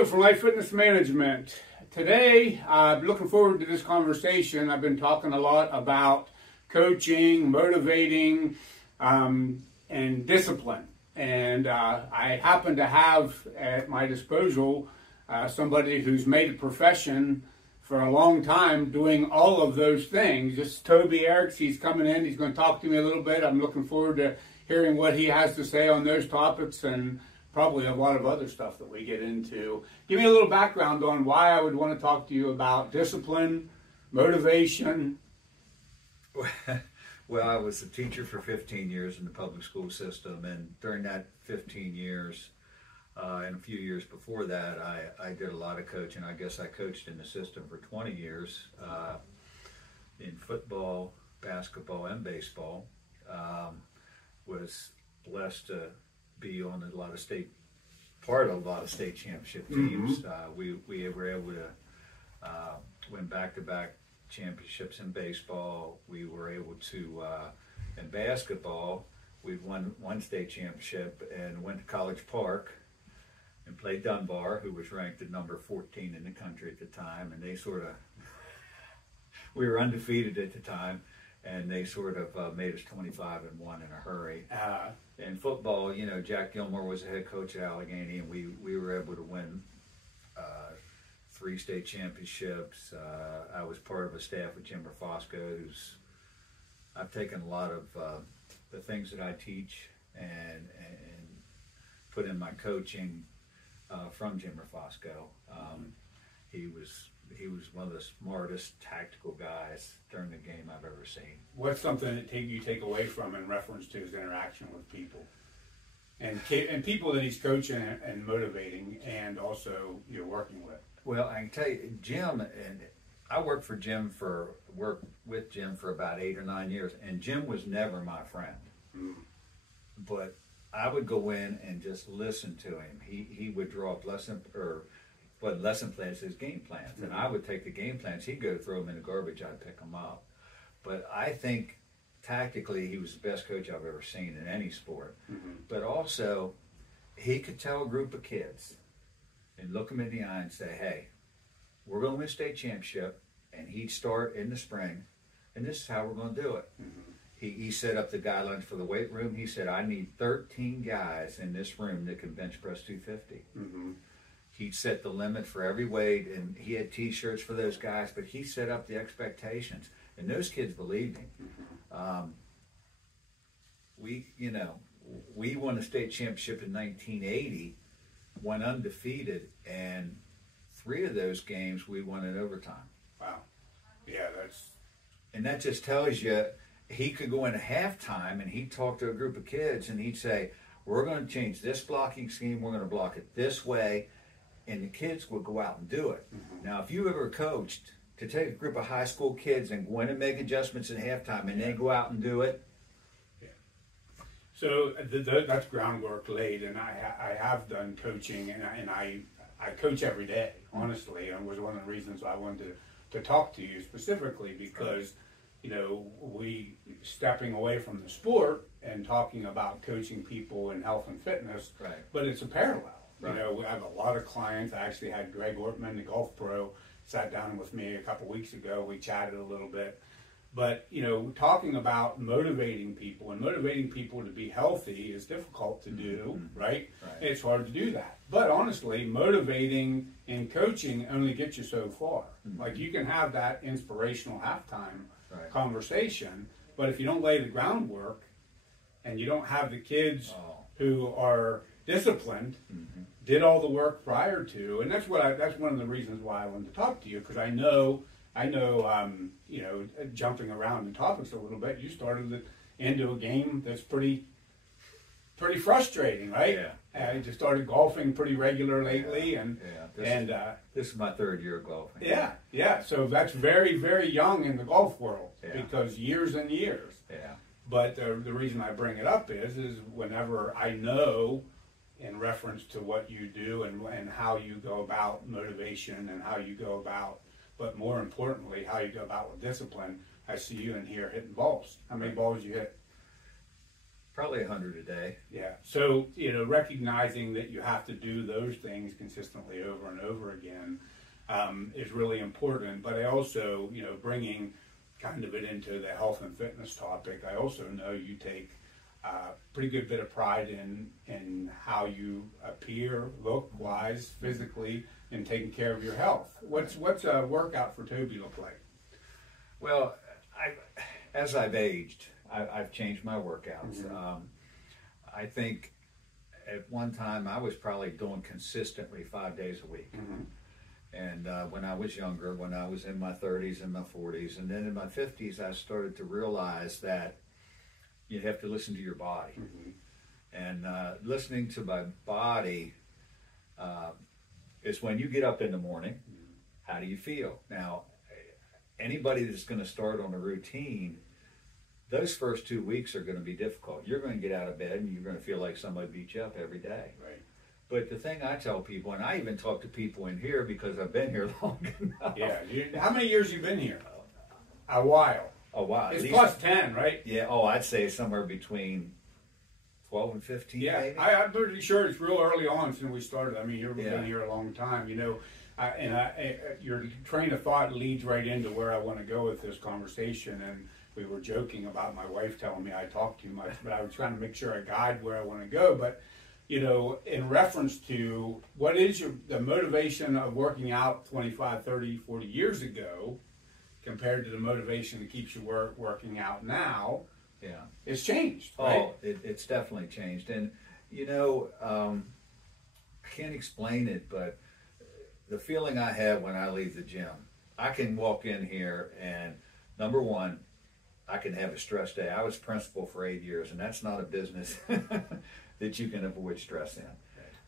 Joe from Life Fitness Management. Today, I'm looking forward to this conversation. I've been talking a lot about coaching, motivating, and discipline. And I happen to have at my disposal somebody who's made a profession for a long time doing all of those things. This is Toby. He's coming in. He's going to talk to me a little bit. I'm looking forward to hearing what he has to say on those topics and probably a lot of other stuff that we get into. Give me a little background on why I would want to talk to you about discipline, motivation. Well, I was a teacher for 15 years in the public school system, and during that 15 years, and a few years before that, I did a lot of coaching. I guess I coached in the system for 20 years in football, basketball, and baseball. Was blessed to be on a lot of state championship teams. We were able to win back-to-back championships in baseball. We were able to in basketball. We won one state championship and went to College Park and played Dunbar, who was ranked at number 14 in the country at the time, and they sort of we were undefeated at the time. And they sort of made us 25-1 in a hurry. In football, you know, Jack Gilmore was the head coach at Allegheny, and we were able to win 3 state championships. I was part of a staff with Jim Rafosco, I've taken a lot of the things that I teach and put in my coaching from Jim Rafosco. He was one of the smartest tactical guys during the game I've ever seen. What's something that you take away from in reference to his interaction with people? And people that he's coaching and motivating and also you're working with? Well, I can tell you, Jim, and I worked with Jim for about 8 or 9 years, and Jim was never my friend. But I would go in and just listen to him. He would draw up lesson plans, his game plans, and I would take the game plans. He'd go throw them in the garbage. I'd pick them up. But I think tactically he was the best coach I've ever seen in any sport. But also, he could tell a group of kids and look them in the eye and say, "Hey, we're going to win a state championship," and he'd start in the spring, and this is how we're going to do it. He set up the guidelines for the weight room. He said, "I need 13 guys in this room that can bench press 250." He'd set the limit for every weight, and he had T-shirts for those guys, but he set up the expectations, and those kids believed him. We won a state championship in 1980, went undefeated, and 3 of those games we won in overtime. Wow. Yeah, And that just tells you he could go into halftime, and he'd talk to a group of kids, and he'd say, "We're going to change this blocking scheme. We're going to block it this way." And the kids would go out and do it. Now, if you ever coached to take a group of high school kids and go in and make adjustments at halftime and they go out and do it. So that's groundwork laid, and I have done coaching, and I coach every day, honestly, and it was one of the reasons I wanted to talk to you specifically because, you know, we stepping away from the sport and talking about coaching people in health and fitness, but it's a parallel. You know, we have a lot of clients. I actually had Greg Ortman, the golf pro, sat down with me a couple weeks ago. We chatted a little bit. But, you know, talking about motivating people and motivating people to be healthy is difficult to do, right? It's hard to do that. But honestly, motivating and coaching only gets you so far. Like you can have that inspirational halftime conversation, but if you don't lay the groundwork and you don't have the kids who are disciplined, did all the work prior to, and that's one of the reasons why I wanted to talk to you, because I know, you know, jumping around in topics a little bit, you started into a game that's pretty frustrating, right? You just started golfing pretty regular lately, This is my 3rd year of golfing. So that's very, very young in the golf world because years and years. But the reason I bring it up is whenever I know in reference to what you do and how you go about motivation and how you go about, but more importantly, how you go about with discipline, I see you in here hitting balls. How many balls you hit? Probably 100 a day. Yeah. So, recognizing that you have to do those things consistently over and over again is really important. But I also, bringing kind of it into the health and fitness topic, I also know you take a pretty good bit of pride in how you appear, look-wise, physically, and taking care of your health. What's a workout for Toby look like? Well, as I've aged, I've changed my workouts. Mm-hmm. I think at one time I was probably doing consistently 5 days a week. Mm-hmm. And when I was younger, when I was in my 30s and my 40s, and then in my 50s, I started to realize that you have to listen to your body. Mm-hmm. And listening to my body is when you get up in the morning, how do you feel? Now, anybody that's going to start on a routine, those first 2 weeks are going to be difficult. You're going to get out of bed and you're going to feel like somebody beat you up every day. Right. But the thing I tell people, and I even talk to people in here because I've been here long enough. Yeah. How many years you been here? A while. A while. It's plus 10, right? Yeah. Oh, I'd say somewhere between 12 and 15. Yeah. Maybe. I'm pretty sure it's real early on since we started. I mean, you've Yeah. been here a long time. Your train of thought leads right into where I want to go with this conversation. And we were joking about my wife telling me I talk too much, but I was trying to make sure I guide where I want to go. But in reference to what is the motivation of working out 25, 30, 40 years ago compared to the motivation that keeps you working out now, Yeah. it's changed, right? Oh, it's definitely changed. And, I can't explain it, but the feeling I have when I leave the gym, I can walk in here and, number one, I can have a stress day. I was principal for 8 years, and that's not a business that you can avoid stress in.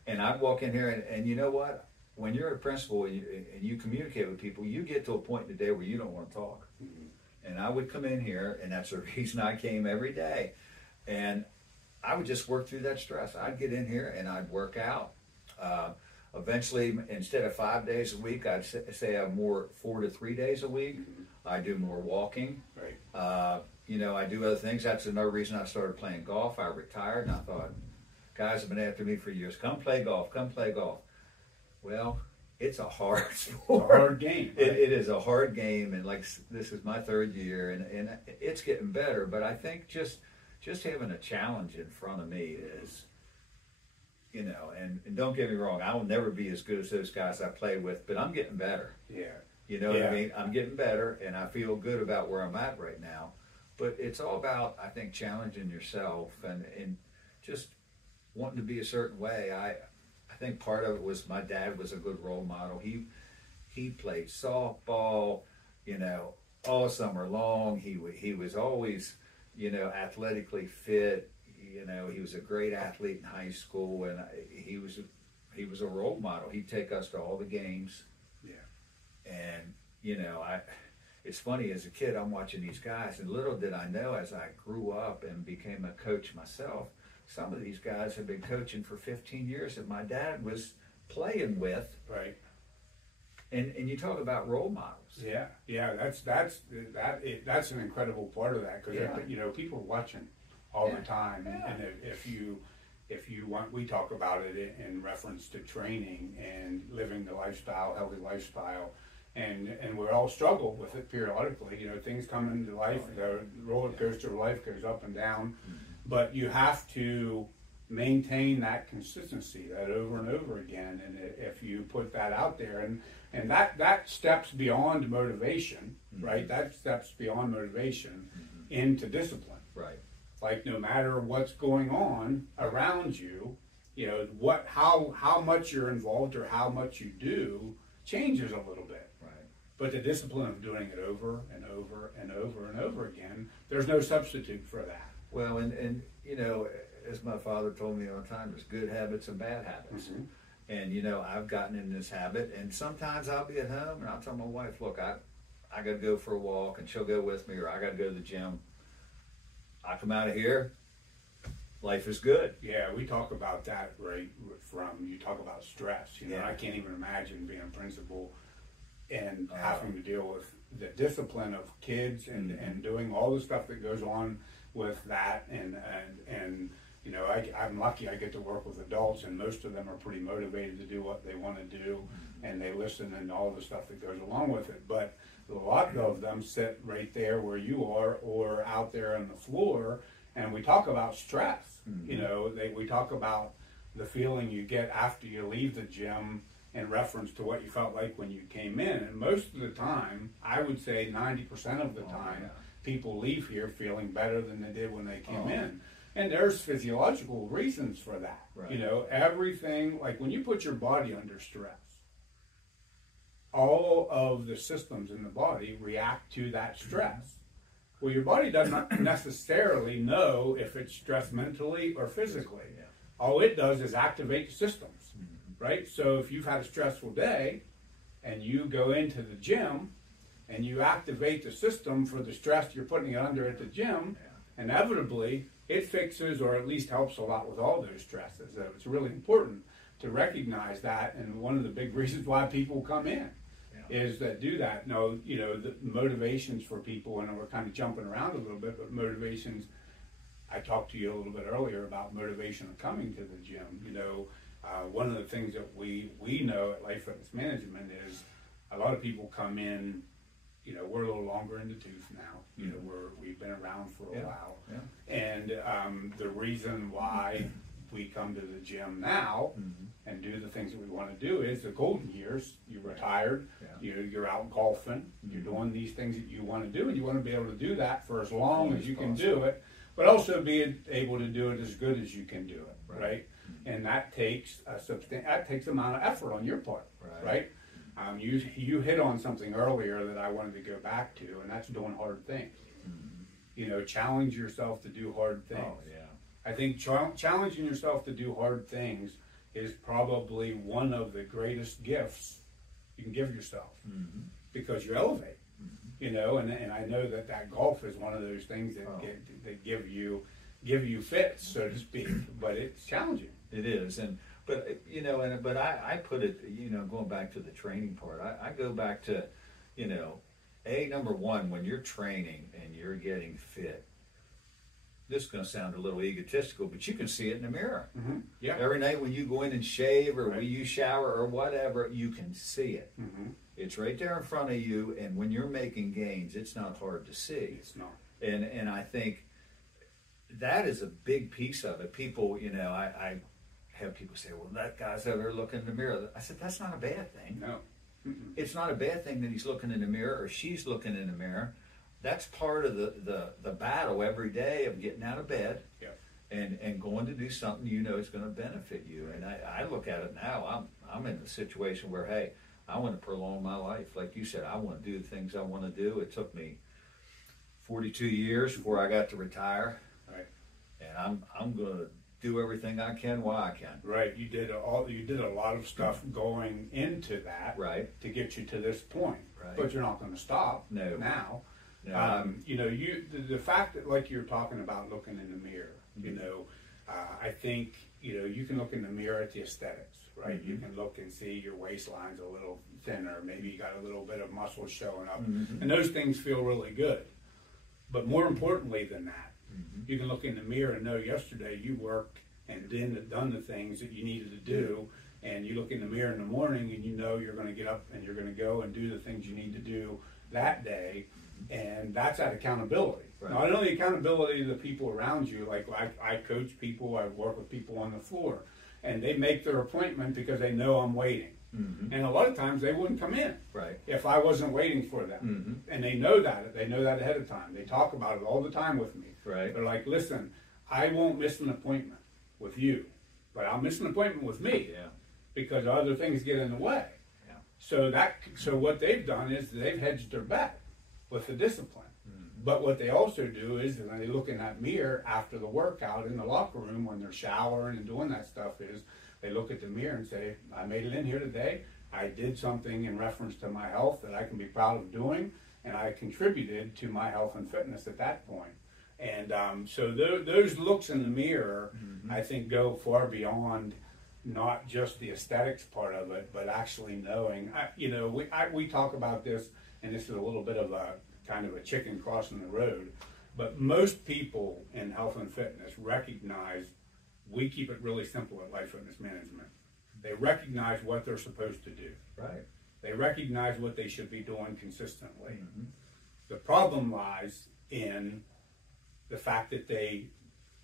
And I walk in here, and you know what? When you're a principal and you communicate with people, you get to a point in the day where you don't want to talk. Mm-hmm. And I would come in here, and that's the reason I came every day. And I would just work through that stress. I'd get in here, and I'd work out. Eventually, instead of 5 days a week, I'd say I'm more 4 to 3 days a week. Mm-hmm. I do more walking. Right. I do other things. That's another reason I started playing golf. I retired, and I thought, guys have been after me for years. Come play golf. Come play golf. Well, it's a hard sport. It's a hard game. Right? It is a hard game, and this is my third year, and it's getting better. But I think just having a challenge in front of me is, and don't get me wrong, I will never be as good as those guys I play with, but I'm getting better. Yeah. You know what I mean? I'm getting better, and I feel good about where I'm at right now. But it's all about, I think, challenging yourself and just wanting to be a certain way. I think part of it was my dad was a good role model. He played softball, all summer long. He was always, athletically fit. He was a great athlete in high school, and he was a role model. He'd take us to all the games. Yeah. And it's funny, as a kid, I'm watching these guys, and little did I know, as I grew up and became a coach myself, some of these guys have been coaching for 15 years that my dad was playing with. Right. And you talk about role models. Yeah. That's an incredible part of that, because people are watching all the time, and if you want, we talk about it in reference to training and living the lifestyle, healthy lifestyle. And we all struggle with it periodically. Things come into life. The roller coaster of life goes up and down, but you have to maintain that consistency, that over and over again. And if you put that out there, and that steps beyond motivation, right? That steps beyond motivation into discipline. Right. Like, no matter what's going on around you, how much you're involved or how much you do changes a little bit. But the discipline of doing it over and over and over and over again, there's no substitute for that. Well, and as my father told me all the time, there's good habits and bad habits. Mm-hmm. And, I've gotten in this habit, and sometimes I'll be at home and I'll tell my wife, look, I got to go for a walk, and she'll go with me, or I got to go to the gym. I come out of here, life is good. Yeah, we talk about that right from, you talk about stress. I can't even imagine being a principal and having to deal with the discipline of kids and doing all the stuff that goes on with that, and you know, I'm lucky I get to work with adults, and most of them are pretty motivated to do what they want to do, and they listen and all the stuff that goes along with it. But a lot of them sit right there where you are or out there on the floor, and we talk about stress. You know, we talk about the feeling you get after you leave the gym in reference to what you felt like when you came in. And most of the time, I would say 90% of the time, people leave here feeling better than they did when they came in. And there's physiological reasons for that. Right. You know, everything, like when you put your body under stress, all of the systems in the body react to that stress. Well, your body doesn't necessarily know if it's stressed mentally or physically. All it does is activate the systems, right? So if you've had a stressful day and you go into the gym and you activate the system for the stress you're putting it under at the gym, inevitably it fixes or at least helps a lot with all those stresses. So it's really important to recognize that, and one of the big reasons why people come in is that do that. No, you know, the motivations for people, and we're kind of jumping around a little bit, but motivations, I talked to you a little bit earlier about motivation of coming to the gym. You know, one of the things that we know at Life Fitness Management is a lot of people come in, you know, we're a little longer in the tooth now. You know, we've been around for a while. And the reason why we come to the gym now and do the things that we want to do is the golden years. You're retired, you're out golfing, you're doing these things that you want to do, and you want to be able to do that for as long as you can do it, but also be able to do it as good as you can do it, right? And that takes a amount of effort on your part, right? You hit on something earlier that I wanted to go back to, and that's doing hard things. You know, challenge yourself to do hard things. I think challenging yourself to do hard things is probably one of the greatest gifts you can give yourself, because you elevate. You know, and I know that golf is one of those things that give you fits, so to speak, but it's challenging. It is, but you know, I put it, you know, going back to the training part, I go back to, you know, number one, when you're training and you're getting fit, this is going to sound a little egotistical, but you can see it in the mirror. Every night when you go in and shave, or when you shower or whatever, you can see it. It's right there in front of you, and when you're making gains, it's not hard to see. It's not. And I think that is a big piece of it. People, you know, I have people say, well, that guy's over there looking in the mirror. I said, that's not a bad thing. No. It's not a bad thing that he's looking in the mirror or she's looking in the mirror. That's part of the battle every day of getting out of bed and going to do something you know is going to benefit you. And I look at it now, I'm in a situation where, hey, I want to prolong my life. Like you said, I want to do the things I want to do. It took me 42 years before I got to retire. Right. And I'm going to do everything I can while I can. Right. You did a lot of stuff going into that to get you to this point. Right. But you're not going to stop now. No. You know, the fact that, like you're talking about looking in the mirror, you know, I think, you know, you can look in the mirror at the aesthetics, right? You can look and see your waistline's a little thinner, maybe you got a little bit of muscle showing up, and those things feel really good. But more importantly than that, you can look in the mirror and know yesterday you worked and done the things that you needed to do, and you look in the mirror in the morning and you know you're going to get up and you're going to go and do the things you need to do that day. And that's that accountability. Not only accountability to the people around you, like I coach people, I work with people on the floor, and they make their appointment because they know I'm waiting. And a lot of times they wouldn't come in if I wasn't waiting for them. And they know that. They know that ahead of time. They talk about it all the time with me. They're like, listen, I won't miss an appointment with you, but I'll miss an appointment with me because other things get in the way. So what they've done is they've hedged their bet with the discipline. But what they also do is when they look in that mirror after the workout in the locker room when they're showering and doing that stuff is they look at the mirror and say, I made it in here today. I did something in reference to my health that I can be proud of doing, and I contributed to my health and fitness at that point. And so those looks in the mirror, I think, go far beyond not just the aesthetics part of it, but actually knowing. We talk about this, and this is a little bit of a kind of a chicken crossing the road, but most people in health and fitness recognize we keep it really simple at Life Fitness Management. They recognize what they're supposed to do. Right. They recognize what they should be doing consistently. Mm-hmm. The problem lies in the fact that they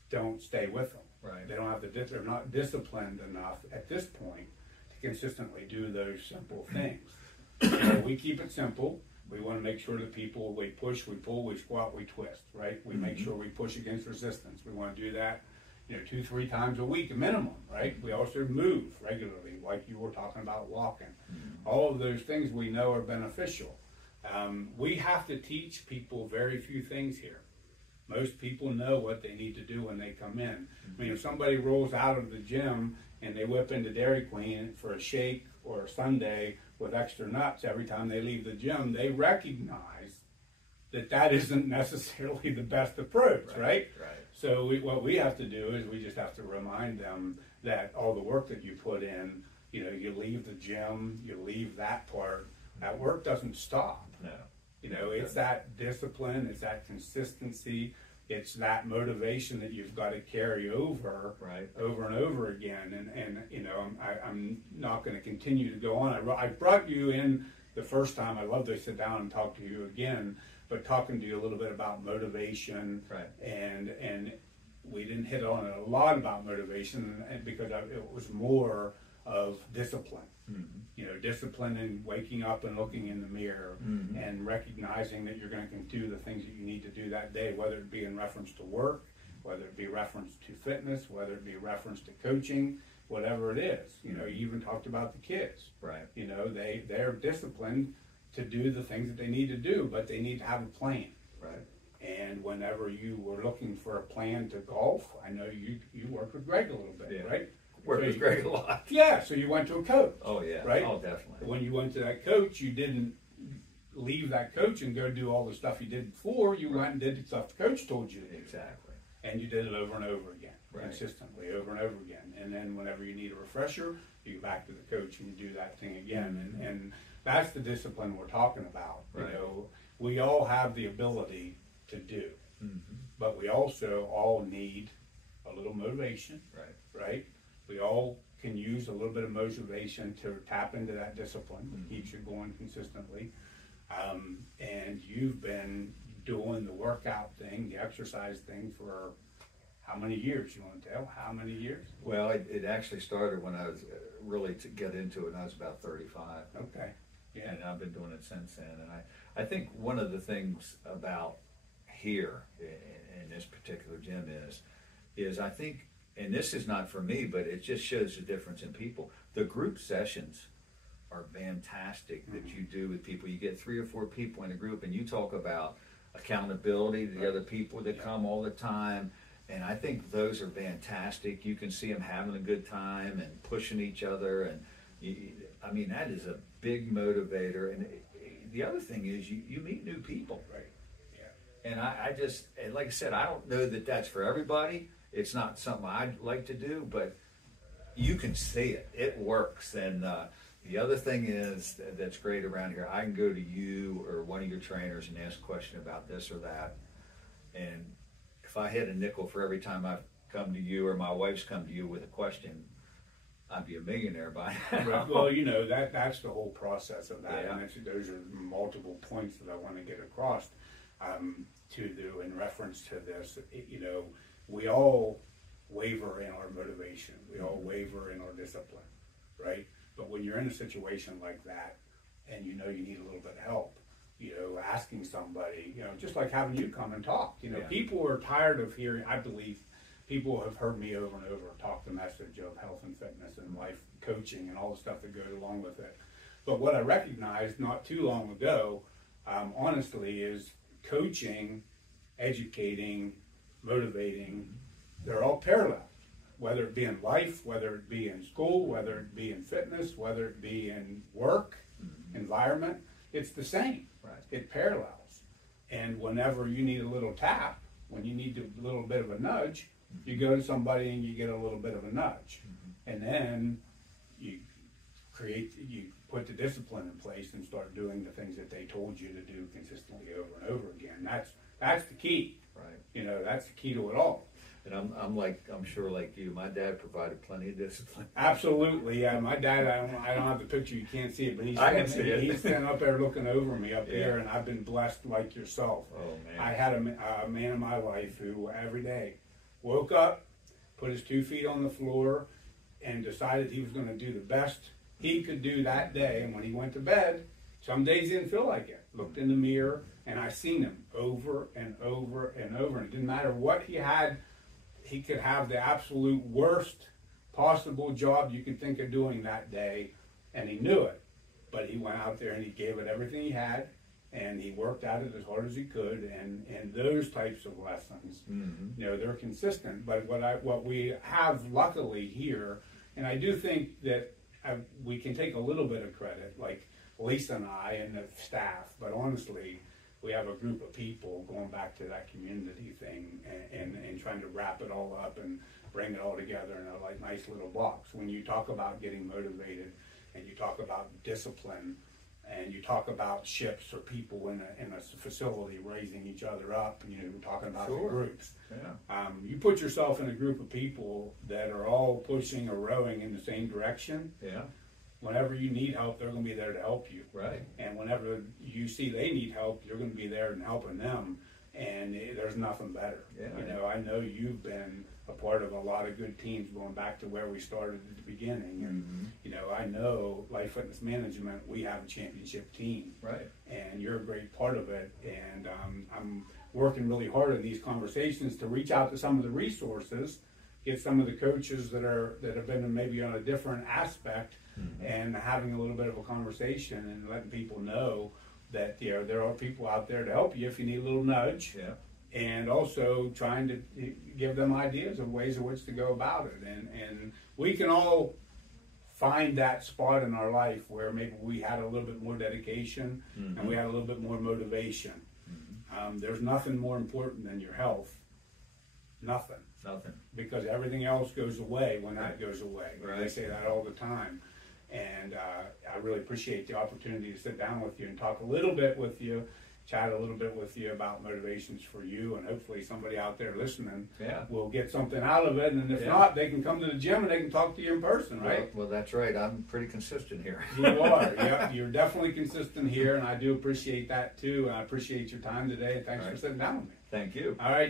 don't stay with them. Right. They don't have they're not disciplined enough at this point to consistently do those simple things. We keep it simple. We want to make sure that people, we push, we pull, we squat, we twist, right? We make sure we push against resistance. We want to do that, 2-3 times a week, a minimum, right? We also move regularly, like you were talking about walking. All of those things we know are beneficial. We have to teach people very few things here. Most people know what they need to do when they come in. I mean, if somebody rolls out of the gym and they whip into Dairy Queen for a shake or a sundae with extra nuts every time they leave the gym, they recognize that that isn't necessarily the best approach, right? Right. So what we have to do is we just have to remind them that all the work that you put in, you leave the gym, you leave that part, that work doesn't stop. No. It's that discipline, it's that consistency, it's that motivation that you've got to carry over, over and over again. And I'm not going to continue to go on. I brought you in the first time. I love to sit down and talk to you again, but talking to you a little bit about motivation, and we didn't hit on it a lot about motivation, because it was more of discipline. Discipline in waking up and looking in the mirror and recognizing that you're going to do the things that you need to do that day, whether it be in reference to work, whether it be reference to fitness, whether it be reference to coaching, whatever it is. You even talked about the kids. Right. They're disciplined to do the things that they need to do, but they need to have a plan. Right. And whenever you were looking for a plan to golf, I know you worked with Greg a little bit, right? Worked with Greg a lot. Yeah, so you went to a coach. Oh, yeah. Right? Oh, definitely. When you went to that coach, you didn't leave that coach and go do all the stuff you did before. You went and did the stuff the coach told you to do. Exactly. And you did it over and over again, consistently, over and over again. And then whenever you need a refresher, you go back to the coach and you do that thing again. And that's the discipline we're talking about. Right. We all have the ability to do, but we also all need a little motivation, right? We all can use a little bit of motivation to tap into that discipline that keeps you going consistently. And you've been doing the workout thing, the exercise thing for how many years? You want to tell? How many years? Well, it actually started when I was really to get into it when I was about 35. Okay. Yeah. And I've been doing it since then. And I think one of the things about here in this particular gym is I think, and this is not for me, but it just shows the difference in people. The group sessions are fantastic that you do with people. You get 3 or 4 people in a group, and you talk about accountability to the other people that come all the time. And I think those are fantastic. You can see them having a good time and pushing each other. And that is a big motivator. And the other thing is you meet new people. Right. Yeah. And I just, like I said, I don't know that that's for everybody. It's not something I'd like to do, but you can see it. It works. And the other thing is that's great around here, I can go to you or one of your trainers and ask a question about this or that. And if I had a nickel for every time I've come to you or my wife's come to you with a question, I'd be a millionaire by now. Well, that's the whole process of that. Yeah. And those are multiple points that I want to get across to do in reference to this. We all waver in our motivation. We all waver in our discipline, right? But when you're in a situation like that and you need a little bit of help, asking somebody, just like having you come and talk, people are tired of hearing, I believe people have heard me over and over talk the message of health and fitness and life coaching and all the stuff that goes along with it. But what I recognized not too long ago, honestly, is coaching, educating, motivating, they're all parallel, whether it be in life, whether it be in school, whether it be in fitness, whether it be in work, environment, it's the same. Right. It parallels. And whenever you need a little tap, when you need a little bit of a nudge, you go to somebody and you get a little bit of a nudge. and then you put the discipline in place and start doing the things that they told you to do consistently over and over again. That's the key. Right. You know, that's the key to it all. And I'm sure like you, my dad provided plenty of discipline. Absolutely, yeah. My dad, I don't have the picture, you can't see it, but I can see it. He's standing up there looking over me up Yeah. here, and I've been blessed like yourself. Oh man. I had a man in my life who every day woke up, put his 2 feet on the floor, and decided he was going to do the best he could do that day. And when he went to bed, some days he didn't feel like it. Looked in the mirror, and I seen him over and over and over. And it didn't matter what he had. He could have the absolute worst possible job you could think of doing that day, and he knew it. But he went out there and he gave it everything he had, and he worked at it as hard as he could. And those types of lessons, Mm-hmm. you know, they're consistent. But what we have luckily here, and I do think that we can take a little bit of credit, like Lisa and I and the staff, but honestly, we have a group of people going back to that community thing and trying to wrap it all up and bring it all together in a like nice little box. When you talk about getting motivated, and you talk about discipline, and you talk about ships or people in a facility raising each other up, and we're talking about Sure. the groups. Yeah. You put yourself in a group of people that are all pushing or rowing in the same direction. Yeah. Whenever you need help, they're going to be there to help you. Right. And whenever you see they need help, you're going to be there and helping them. And there's nothing better. Yeah. You know, I know you've been a part of a lot of good teams going back to where we started at the beginning. And, Mm-hmm. you know, I know Life Fitness Management, we have a championship team. Right. And you're a great part of it. And I'm working really hard on these conversations to reach out to some of the resources, get some of the coaches that have been maybe on a different aspect, Mm-hmm. and having a little bit of a conversation and letting people know that there are people out there to help you if you need a little nudge. Yeah. And also trying to give them ideas of ways in which to go about it. And we can all find that spot in our life where maybe we had a little bit more dedication, Mm-hmm. and we had a little bit more motivation. Mm-hmm. There's nothing more important than your health. Nothing. Nothing. Because everything else goes away when that Right. goes away. Right. They say that all the time. And I really appreciate the opportunity to sit down with you and talk a little bit with you, chat a little bit with you about motivations for you, and hopefully somebody out there listening Yeah. will get something out of it. And if Yeah. not, they can come to the gym and they can talk to you in person, right? Well, that's right. I'm pretty consistent here. You are. Yeah, you're definitely consistent here, and I do appreciate that too. And I appreciate your time today. And thanks All for right. sitting down with me. Thank you. All right.